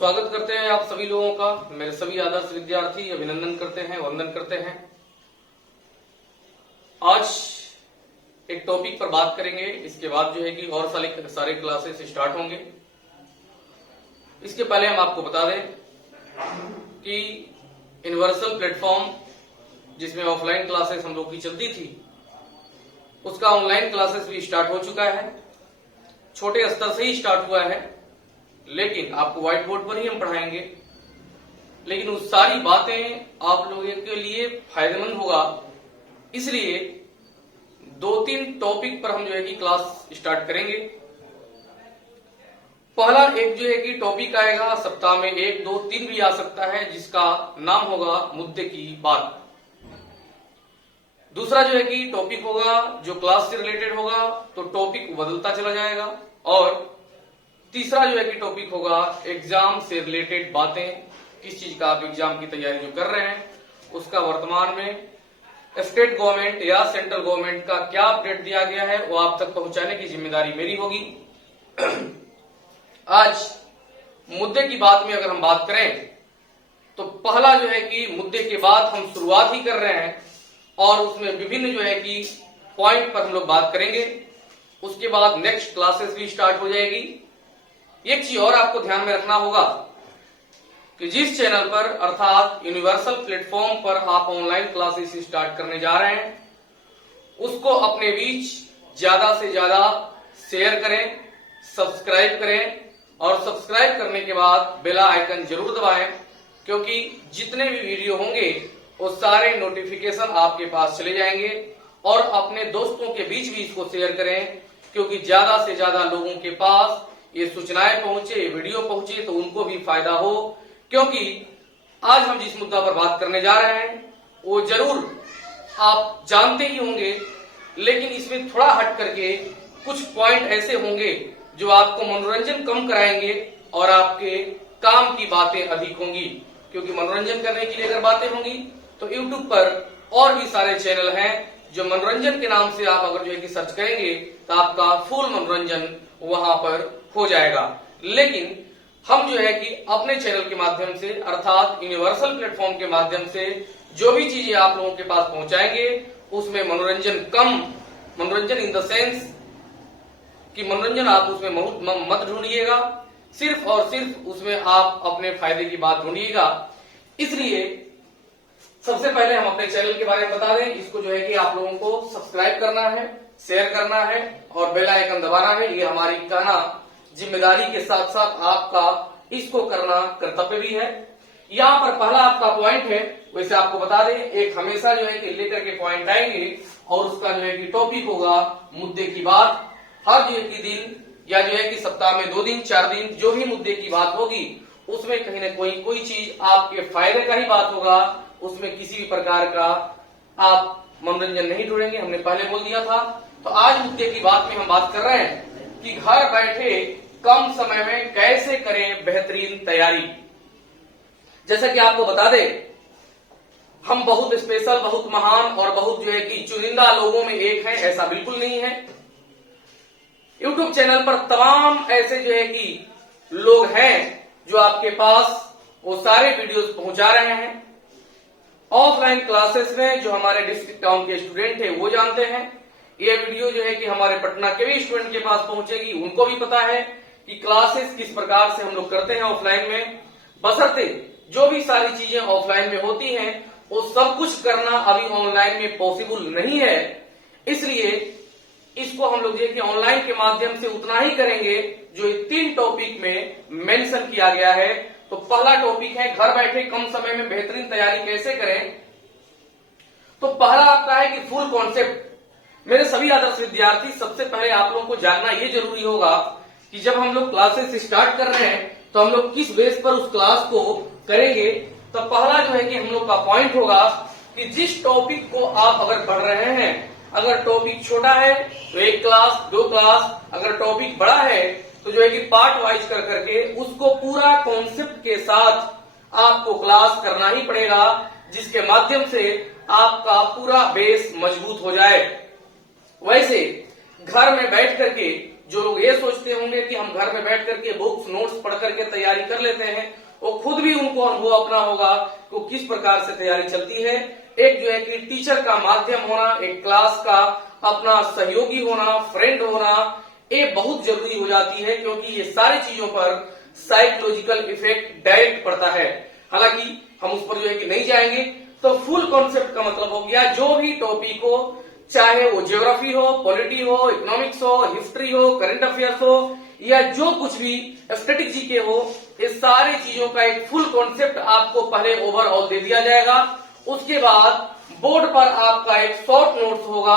स्वागत करते हैं आप सभी लोगों का। मेरे सभी आदर्श विद्यार्थी अभिनंदन करते हैं, वंदन करते हैं। आज एक टॉपिक पर बात करेंगे, इसके बाद जो है कि और सारे क्लासेस स्टार्ट होंगे। इसके पहले हम आपको बता दें कि यूनिवर्सल प्लेटफॉर्म जिसमें ऑफलाइन क्लासेस हम लोग की चलती थी, उसका ऑनलाइन क्लासेस भी स्टार्ट हो चुका है। छोटे स्तर से ही स्टार्ट हुआ है, लेकिन आपको व्हाइट बोर्ड पर ही हम पढ़ाएंगे। लेकिन उस सारी बातें आप लोगों के लिए फायदेमंद होगा, इसलिए 2-3 टॉपिक पर हम जो है कि क्लास स्टार्ट करेंगे। पहला एक जो है कि टॉपिक आएगा, सप्ताह में 1, 2, 3 भी आ सकता है, जिसका नाम होगा मुद्दे की बात। दूसरा जो है कि टॉपिक होगा जो क्लास से रिलेटेड होगा, तो टॉपिक बदलता चला जाएगा। और तीसरा जो है कि टॉपिक होगा एग्जाम से रिलेटेड बातें, किस चीज का आप एग्जाम की तैयारी जो कर रहे हैं उसका वर्तमान में स्टेट गवर्नमेंट या सेंट्रल गवर्नमेंट का क्या अपडेट दिया गया है, वो आप तक पहुंचाने की जिम्मेदारी मेरी होगी। आज मुद्दे की बात में अगर हम बात करें तो पहला जो है कि मुद्दे के बाद हम शुरुआत ही कर रहे हैं और उसमें विभिन्न जो है कि पॉइंट पर हम लोग बात करेंगे। उसके बाद नेक्स्ट क्लासेस भी स्टार्ट हो जाएगी। एक चीज और आपको ध्यान में रखना होगा कि जिस चैनल पर अर्थात यूनिवर्सल प्लेटफॉर्म पर आप ऑनलाइन क्लासेस स्टार्ट करने जा रहे हैं, उसको अपने बीच ज्यादा से ज्यादा शेयर करें, सब्सक्राइब करें और सब्सक्राइब करने के बाद बेल आइकन जरूर दबाएं, क्योंकि जितने भी वीडियो होंगे वो सारे नोटिफिकेशन आपके पास चले जाएंगे। और अपने दोस्तों के बीच भी इसको शेयर करें, क्योंकि ज्यादा से ज्यादा लोगों के पास ये सूचनाएं पहुंचे, ये वीडियो पहुंचे, तो उनको भी फायदा हो। क्योंकि आज हम जिस मुद्दा पर बात करने जा रहे हैं वो जरूर आप जानते ही होंगे, लेकिन इसमें थोड़ा हट करके कुछ पॉइंट ऐसे होंगे जो आपको मनोरंजन कम कराएंगे और आपके काम की बातें अधिक होंगी। क्योंकि मनोरंजन करने के लिए अगर बातें होंगी तो YouTube पर और भी सारे चैनल हैं जो मनोरंजन के नाम से आप अगर जो है कि सर्च करेंगे तो आपका फुल मनोरंजन वहां पर हो जाएगा। लेकिन हम जो है कि अपने चैनल के माध्यम से अर्थात यूनिवर्सल प्लेटफॉर्म के माध्यम से जो भी चीजें आप लोगों के पास पहुंचाएंगे उसमें मनोरंजन कम, मनोरंजन इन द सेंस कि मनोरंजन आप उसमें मत ढूंढिएगा, सिर्फ और सिर्फ उसमें आप अपने फायदे की बात ढूंढिएगा। इसलिए सबसे पहले हम अपने चैनल के बारे में बता दें। इसको जो है कि आप लोगों को सब्सक्राइब करना है, शेयर करना है और बेल आइकन दबाना है। ये हमारी कहना जिम्मेदारी के साथ साथ आपका इसको करना कर्तव्य भी है। यहाँ पर पहला आपका पॉइंट है, वैसे आपको बता दें, एक हमेशा जो है कि लेकर के पॉइंट आएंगे और उसका जो है कि टॉपिक होगा मुद्दे की बात। हर जो है कि दिन या जो है कि सप्ताह में 2 दिन 4 दिन जो भी मुद्दे की बात होगी उसमें कहीं ना कोई चीज आपके फायदे का ही बात होगा। उसमें किसी भी प्रकार का आप मनोरंजन नहीं ढूंढेंगे, हमने पहले बोल दिया था। तो आज मुद्दे की बात में हम बात कर रहे हैं कि घर बैठे कम समय में कैसे करें बेहतरीन तैयारी। जैसा कि आपको बता दें, हम बहुत स्पेशल, बहुत महान और बहुत जो है कि चुनिंदा लोगों में एक हैं, ऐसा बिल्कुल नहीं है। YouTube चैनल पर तमाम ऐसे जो है कि लोग हैं जो आपके पास वो सारे वीडियोस पहुंचा रहे हैं। ऑफलाइन क्लासेस में जो हमारे डिस्ट्रिक्ट टाउन के स्टूडेंट है वो जानते हैं। ये वीडियो जो है कि हमारे पटना के भी स्टूडेंट के पास पहुंचेगी, उनको भी पता है कि क्लासेस किस प्रकार से हम लोग करते हैं ऑफलाइन में। बशर्ते जो भी सारी चीजें ऑफलाइन में होती हैं वो सब कुछ करना अभी ऑनलाइन में पॉसिबल नहीं है। इसलिए इसको हम लोग देखिए ऑनलाइन के माध्यम से उतना ही करेंगे जो 3 टॉपिक में मेंशन किया गया है। तो पहला टॉपिक है घर बैठे कम समय में बेहतरीन तैयारी कैसे करें। तो पहला आपका है कि फुल कॉन्सेप्ट। मेरे सभी आदर्श विद्यार्थी, सबसे पहले आप लोगों को जानना ये जरूरी होगा कि जब हम लोग क्लासेस स्टार्ट कर रहे हैं तो हम लोग किस बेस पर उस क्लास को करेंगे। तो पहला जो है कि हम लोग का पॉइंट होगा कि जिस टॉपिक को आप अगर पढ़ रहे हैं, अगर टॉपिक छोटा है तो 1 क्लास 2 क्लास, अगर टॉपिक बड़ा है तो जो है कि पार्ट वाइज कर करके उसको पूरा कॉन्सेप्ट के साथ आपको क्लास करना ही पड़ेगा, जिसके माध्यम से आपका पूरा बेस मजबूत हो जाए। वैसे घर में बैठ करके जो लोग ये सोचते होंगे कि हम घर में बैठ करके बुक्स नोट्स पढ़ करके तैयारी कर लेते हैं, वो खुद भी उनको अनुभव अपना होगा कि किस प्रकार से तैयारी चलती है। एक जो है कि टीचर का माध्यम होना, एक क्लास का अपना सहयोगी होना, फ्रेंड होना, ये बहुत जरूरी हो जाती है, क्योंकि ये सारी चीजों पर साइकोलॉजिकल इफेक्ट डायरेक्ट पड़ता है। हालांकि हम उस पर जो है कि नहीं जाएंगे। तो फुल कॉन्सेप्ट का मतलब हो गया जो भी टॉपिक हो, चाहे वो ज्योग्राफी हो, पॉलिटी हो, इकोनॉमिक्स हो, हिस्ट्री हो, करंट अफेयर्स हो, या जो कुछ भी स्टैटिक जीके हो, इस सारी चीजों का एक फुल कॉन्सेप्ट आपको पहले ओवरऑल दे दिया जाएगा। उसके बाद बोर्ड पर आपका एक शॉर्ट नोट्स होगा।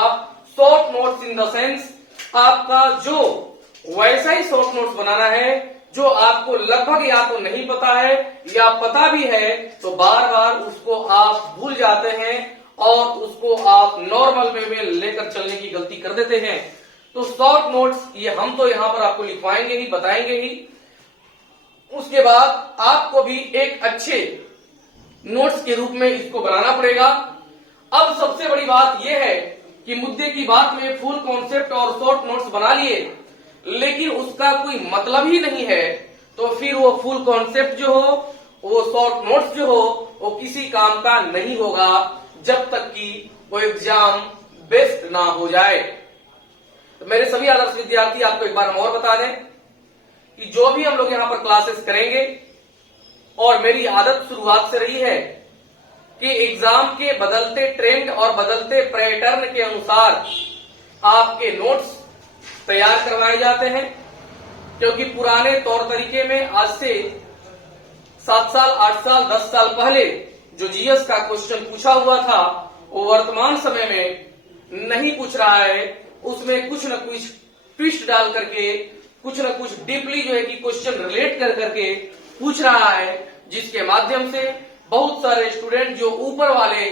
Short notes in the sense आपका जो वैसा ही शॉर्ट नोट्स बनाना है जो आपको लगभग या तो नहीं पता है या पता भी है तो बार बार उसको आप भूल जाते हैं और उसको आप नॉर्मल वे में लेकर चलने की गलती कर देते हैं। तो शॉर्ट नोट्स ये हम तो यहां पर आपको लिखवाएंगे ही, बताएंगे ही। उसके बाद आपको भी एक अच्छे नोट्स के रूप में इसको बनाना पड़ेगा। अब सबसे बड़ी बात यह है कि मुद्दे की बात में फुल कॉन्सेप्ट और शॉर्ट नोट्स बना लिए, लेकिन उसका कोई मतलब ही नहीं है, तो फिर वो फुल कॉन्सेप्ट जो हो, वो शॉर्ट नोट्स जो हो, वो किसी काम का नहीं होगा जब तक कि वो एग्जाम बेस्ट ना हो जाए। तो मेरे सभी आदर्श विद्यार्थी, आपको एक बार हम और बता दें कि जो भी हम लोग यहां पर क्लासेस करेंगे, और मेरी आदत शुरुआत से रही है कि एग्जाम के बदलते ट्रेंड और बदलते पैटर्न के अनुसार आपके नोट्स तैयार करवाए जाते हैं। क्योंकि पुराने तौर तरीके में आज से 7 साल, 8 साल, 10 साल पहले जो जीएस का क्वेश्चन पूछा हुआ था, वो वर्तमान समय में नहीं पूछ रहा है। उसमें कुछ न कुछ ट्विस्ट डाल करके, कुछ न कुछ डीपली जो है कि क्वेश्चन रिलेट कर करके पूछ रहा है, जिसके माध्यम से बहुत सारे स्टूडेंट जो ऊपर वाले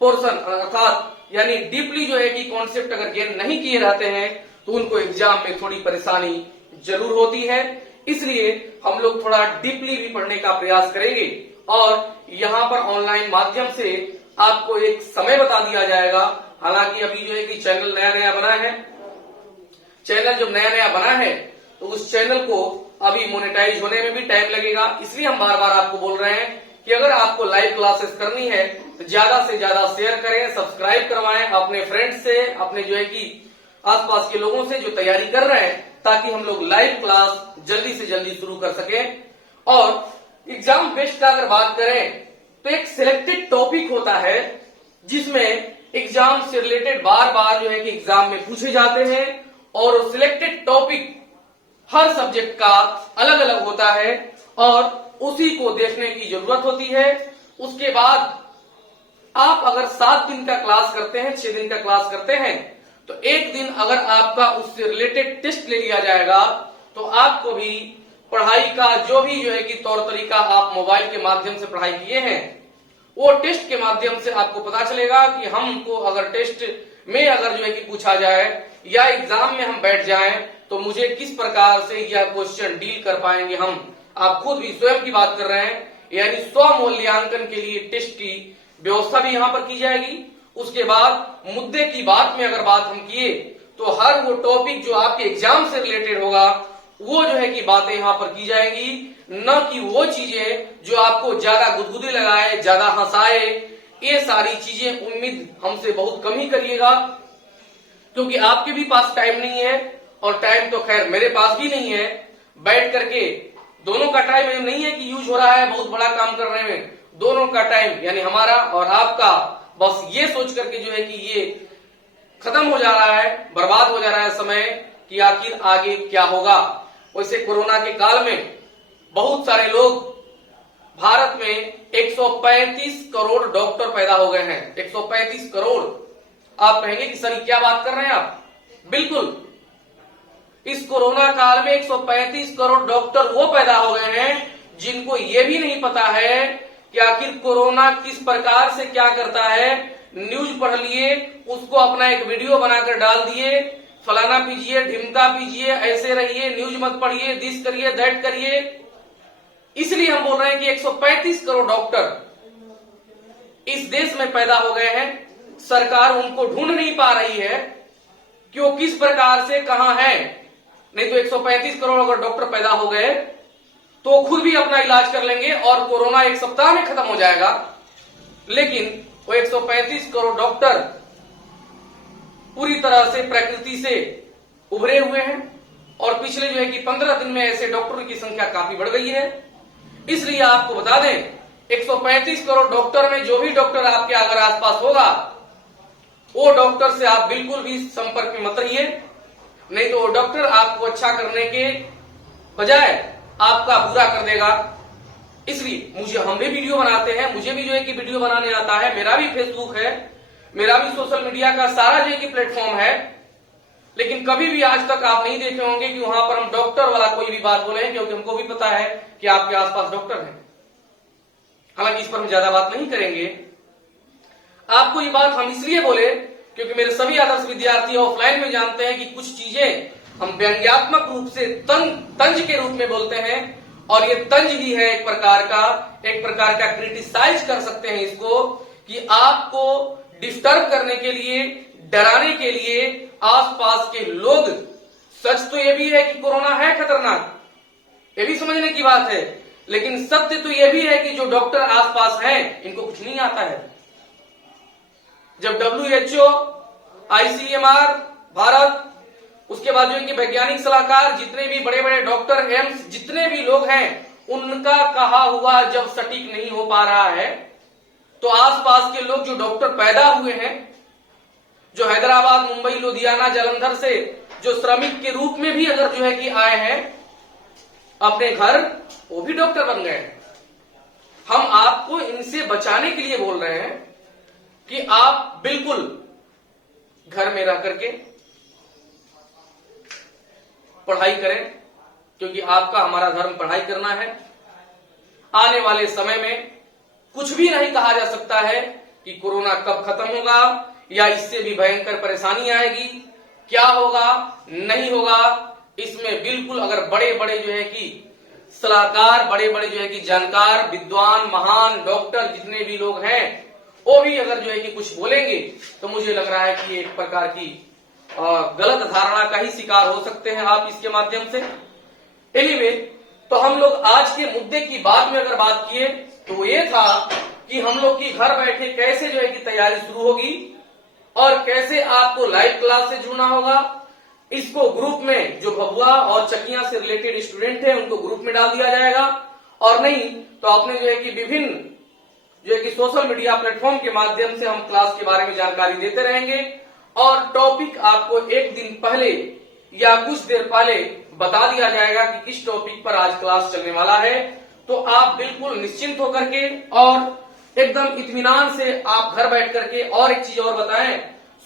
पोर्शन अर्थात यानी डीपली जो है कि कॉन्सेप्ट अगर गेन नहीं किए रहते हैं तो उनको एग्जाम में थोड़ी परेशानी जरूर होती है। इसलिए हम लोग थोड़ा डीपली भी पढ़ने का प्रयास करेंगे और यहाँ पर ऑनलाइन माध्यम से आपको एक समय बता दिया जाएगा। हालांकि अभी जो है कि चैनल नया नया बना है, चैनल जब नया नया बना है तो उस चैनल को अभी मोनेटाइज होने में भी टाइम लगेगा। इसलिए हम बार बार आपको बोल रहे हैं कि अगर आपको लाइव क्लासेस करनी है तो ज्यादा से ज्यादा शेयर करें, सब्सक्राइब करवाएं अपने फ्रेंड्स से, अपने जो है कि आसपास के लोगों से जो तैयारी कर रहे हैं, ताकि हम लोग लाइव क्लास जल्दी से जल्दी शुरू कर सकें। और एग्जाम बेस्ड का अगर बात करें तो एक सिलेक्टेड टॉपिक होता है जिसमें एग्जाम से रिलेटेड बार बार जो है कि एग्जाम में पूछे जाते हैं, और सिलेक्टेड टॉपिक हर सब्जेक्ट का अलग अलग होता है और उसी को देखने की जरूरत होती है। उसके बाद आप अगर 7 दिन का क्लास करते हैं, 6 दिन का क्लास करते हैं, तो एक दिन अगर आपका उससे रिलेटेड टेस्ट ले लिया जाएगा तो आपको भी पढ़ाई का जो भी जो है कि तौर तरीका आप मोबाइल के माध्यम से पढ़ाई किए हैं, वो टेस्ट के माध्यम से आपको पता चलेगा कि हमको अगर टेस्ट में अगर जो है कि पूछा जाए या एग्जाम में हम बैठ जाएं तो मुझे किस प्रकार से यह क्वेश्चन डील कर पाएंगे हम। आप खुद भी स्वयं की बात कर रहे हैं, यानी स्व मूल्यांकन के लिए टेस्ट की व्यवस्था भी यहाँ पर की जाएगी। उसके बाद मुद्दे की बात में अगर बात हम किए तो हर वो टॉपिक जो आपके एग्जाम से रिलेटेड होगा वो जो है कि बातें यहाँ पर की जाएंगी, न कि वो चीजें जो आपको ज्यादा गुदगुदी लगाए, ज्यादा हंसाए। ये सारी चीजें उम्मीद हमसे बहुत कम ही करिएगा, क्योंकि आपके भी पास टाइम नहीं है और टाइम तो खैर मेरे पास भी नहीं है। बैठ करके दोनों का टाइम नहीं है कि यूज हो रहा है बहुत बड़ा काम कर रहे हैं, दोनों का टाइम यानी हमारा और आपका बस ये सोच करके जो है कि ये खत्म हो जा रहा है, बर्बाद हो जा रहा है समय कि आखिर आगे क्या होगा। वैसे कोरोना के काल में बहुत सारे लोग, भारत में 135 करोड़ डॉक्टर पैदा हो गए हैं। 135 करोड़। आप कहेंगे कि सर क्या बात कर रहे हैं आप? बिल्कुल, इस कोरोना काल में 135 करोड़ डॉक्टर वो पैदा हो गए हैं जिनको ये भी नहीं पता है कि आखिर कोरोना किस प्रकार से क्या करता है। न्यूज पढ़ लिए, उसको अपना एक वीडियो बनाकर डाल दिए, फलाना पीजिए, ढिमका पीजिए, ऐसे रहिए, न्यूज मत पढ़िए, दिस करिए, दैट करिए। इसलिए हम बोल रहे हैं कि 135 करोड़ डॉक्टर इस देश में पैदा हो गए हैं। सरकार उनको ढूंढ नहीं पा रही है कि वो किस प्रकार से कहां है। नहीं तो 135 करोड़ अगर डॉक्टर पैदा हो गए तो खुद भी अपना इलाज कर लेंगे और कोरोना 1 सप्ताह में खत्म हो जाएगा। लेकिन वो 135 करोड़ डॉक्टर पूरी तरह से प्रकृति से उभरे हुए हैं और पिछले जो है कि 15 दिन में ऐसे डॉक्टरों की संख्या काफी बढ़ गई है। इसलिए आपको बता दें, 135 करोड़ डॉक्टर में जो भी डॉक्टर आपके अगर आसपास होगा, वो डॉक्टर से आप बिल्कुल भी संपर्क में मत रहिए, नहीं तो वो डॉक्टर आपको अच्छा करने के बजाय आपका बुरा कर देगा। इसलिए हम भी वीडियो बनाते हैं, मुझे भी जो है कि वीडियो बनाने आता है, मेरा भी फेसबुक है, मेरा भी सोशल मीडिया का सारा जो है कि प्लेटफॉर्म है, लेकिन कभी भी आज तक आप नहीं देखे होंगे कि वहां पर हम डॉक्टर वाला कोई भी बात बोले, क्योंकि हमको भी पता है कि आपके आसपास डॉक्टर हैं। हालांकि इस पर हम ज्यादा बात नहीं करेंगे। आपको ये बात हम इसलिए बोले क्योंकि मेरे सभी आदर्श विद्यार्थी ऑफलाइन में जानते हैं कि कुछ चीजें हम व्यंग्यात्मक रूप से तंज के रूप में बोलते हैं, और ये तंज ही है एक प्रकार का क्रिटिसाइज कर सकते हैं इसको, कि आपको डिस्टर्ब करने के लिए, डराने के लिए आसपास के लोग। सच तो ये भी है कि कोरोना है खतरनाक, ये भी समझने की बात है, लेकिन सत्य तो ये भी है कि जो डॉक्टर आसपास हैं इनको कुछ नहीं आता है। जब WHO, ICMR, भारत, उसके बाद जो इनके वैज्ञानिक सलाहकार, जितने भी बड़े बड़े डॉक्टर, एम्स, जितने भी लोग हैं, उनका कहा हुआ जब सटीक नहीं हो पा रहा है, तो आसपास के लोग जो डॉक्टर पैदा हुए हैं, जो हैदराबाद, मुंबई, लुधियाना, जालंधर से जो श्रमिक के रूप में भी अगर जो है कि आए हैं अपने घर, वो भी डॉक्टर बन गए। हम आपको इनसे बचाने के लिए बोल रहे हैं कि आप बिल्कुल घर में रह करके पढ़ाई करें, क्योंकि आपका हमारा धर्म पढ़ाई करना है। आने वाले समय में कुछ भी नहीं कहा जा सकता है कि कोरोना कब खत्म होगा या इससे भी भयंकर परेशानी आएगी, क्या होगा नहीं होगा। इसमें बिल्कुल अगर बड़े बड़े जो है कि सलाहकार, बड़े बड़े जो है कि जानकार, विद्वान, महान डॉक्टर जितने भी लोग हैं, वो भी अगर जो है कि कुछ बोलेंगे तो मुझे लग रहा है कि एक प्रकार की गलत धारणा का ही शिकार हो सकते हैं आप इसके माध्यम से। एनीवे, तो हम लोग आज के मुद्दे की बात में अगर बात किए तो वो ये था कि हम लोग की घर बैठे कैसे जो है कि तैयारी शुरू होगी और कैसे आपको लाइव क्लास से जुड़ना होगा। इसको ग्रुप में जो भभुआ और चकिया से रिलेटेड स्टूडेंट है उनको ग्रुप में डाल दिया जाएगा, और नहीं तो अपने जो है कि विभिन्न जो है कि सोशल मीडिया प्लेटफॉर्म के माध्यम से हम क्लास के बारे में जानकारी देते रहेंगे, और टॉपिक आपको एक दिन पहले या कुछ देर पहले बता दिया जाएगा कि किस टॉपिक पर आज क्लास चलने वाला है। तो आप बिल्कुल निश्चिंत होकर के और एकदम इत्मीनान से आप घर बैठ करके, और एक चीज और बताएं,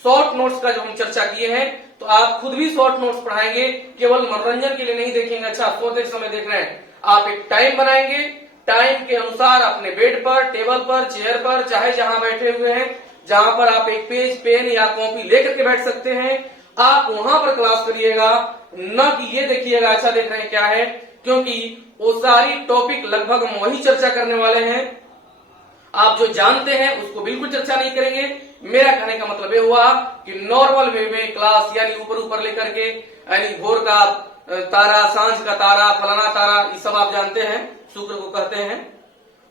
शॉर्ट नोट्स का जो हम चर्चा किए हैं, तो आप खुद भी शॉर्ट नोट्स पढ़ाएंगे, केवल मनोरंजन के लिए नहीं देखेंगे। अच्छा, सोते समय देख रहे हैं, आप एक टाइम बनाएंगे, टाइम के अनुसार अपने बेड पर, टेबल पर, चेयर पर, चाहे जहां बैठे हुए हैं, जहां पर आप एक पेज, पेन या कॉपी लेकर के बैठ सकते हैं, आप वहां पर क्लास करिएगा, न कि ये देखिएगा अच्छा देख रहे हैं क्या है, क्योंकि वो सारी टॉपिक लगभग हम वही चर्चा करने वाले हैं। आप जो जानते हैं उसको बिल्कुल चर्चा नहीं करेंगे। मेरा कहने का मतलब ये हुआ कि नॉर्मल वे में क्लास, यानी ऊपर ऊपर लेकर के, यानी भोर का तारा, सांझ का तारा, फलाना तारा, ये सब आप जानते हैं, शुक्र को कहते हैं।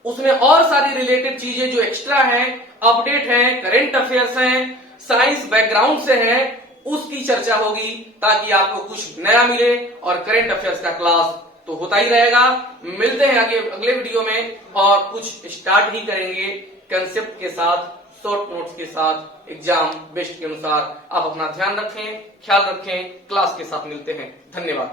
उसमें और सारी रिलेटेड चीजें जो एक्स्ट्रा हैं, अपडेट हैं, करंट अफेयर्स हैं, साइंस बैकग्राउंड से हैं, उसकी चर्चा होगी, ताकि आपको कुछ नया मिले। और करंट अफेयर्स का क्लास तो होता ही रहेगा। मिलते हैं आगे अगले वीडियो में, और कुछ स्टार्ट ही करेंगे कंसेप्ट के साथ, शॉर्ट नोट्स के साथ, एग्जाम बेस्ट के अनुसार। आप अपना ध्यान रखें, ख्याल रखें, क्लास के साथ मिलते हैं। धन्यवाद।